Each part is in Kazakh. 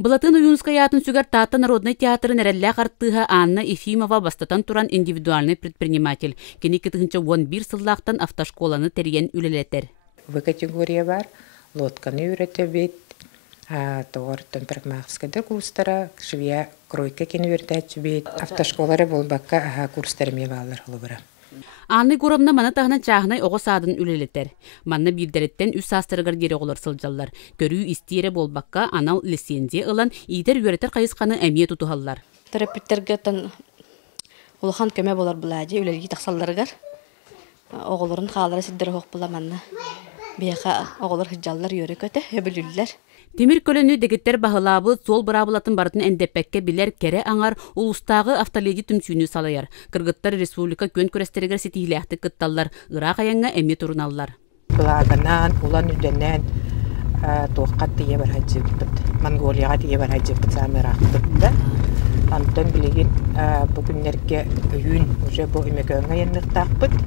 Былатын уюнскаятын сүгер Тата народный театрын эрелләк арттыға Анна Ефимова бастатан туран индивидуальный предприниматель. Кені кетігінші 11 сыллақтан автошколаны терген үлелетер. В категория бар, лодканы үйреті бет, тоғырттың прагматикадар курстара, швия кройка кені үйреті бет, автошколары бол баққа курстарыме балар олы бара. Анны Гуровна мана тағынан чағынай оғы садын үлелетер. Манна билдереттен үс астырығыр дере олар сылжаллар. Көрүү истиере болбаққа анал лицензия ылан идер үйретер қайысқаны әмие тұтуғалар. Терапевттерге улахан көмө болар бұлади, үлелги тақсалларығар. Оғылырын қалары сиддері хоқ бұла манна. Бияқа оғылыр хыджаллар үйері көті, өбілілілер. Темир көлөнү дегеттер бағылабы сол бұрабылатын бартын әндеппәкке білер кере аңар улустағы автоледи түмсүйіні салайар. Кыргыттар республика көн көрестерегер сетихиләхті кытталлар, ұрақ аяңа әме тұрыналар. Бұлағынан, улан үденен тоққат тие бар хаджибыт, Монголияға тие бар хаджибыт самырақтыпты. Антон білеген бүгінлерге үйін уже бұл өмекөңі ендіқтақпыт.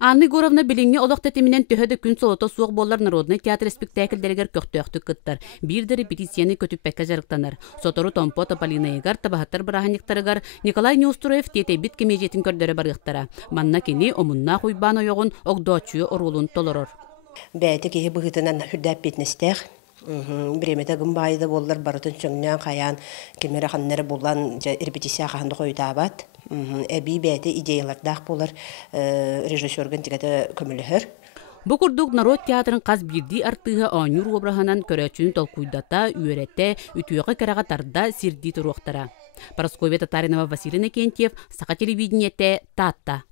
Анны Гуровна билинге олық тәтемінен төһөді күн солото суық болар народный театр спектакльдерегер көқтөқтік кыттар. Бірді репетицияны көтіппәкке жарықтанар. Сотору Томпо Тополина егар, табахаттар бараханиктарыгар Николай Неустроев тете бит кемежетін көрдері барықтара. Манна кені омунна хуйбан ойоғын оғдоочуы орулун толорор. Бәйті кейі бұғытынан хүрдәп бетнестеғ. Біреметі гымбайды болар барытын чөңнен қаян кемері қаннары болан репетиция қағанды қойдабат. Әбей бәйті идеялардақ болар режиссерген тігеті көмілігір. Бу курдук народ театрын қаз бирди артыға оңюр обраханан көрәчүн толкуйдата, үйеретте, ütüеға кәріға тарда сирди тұруқтара. Парасковия Татаринова, Василий Накентьев, Сақа телевидениете, Тата.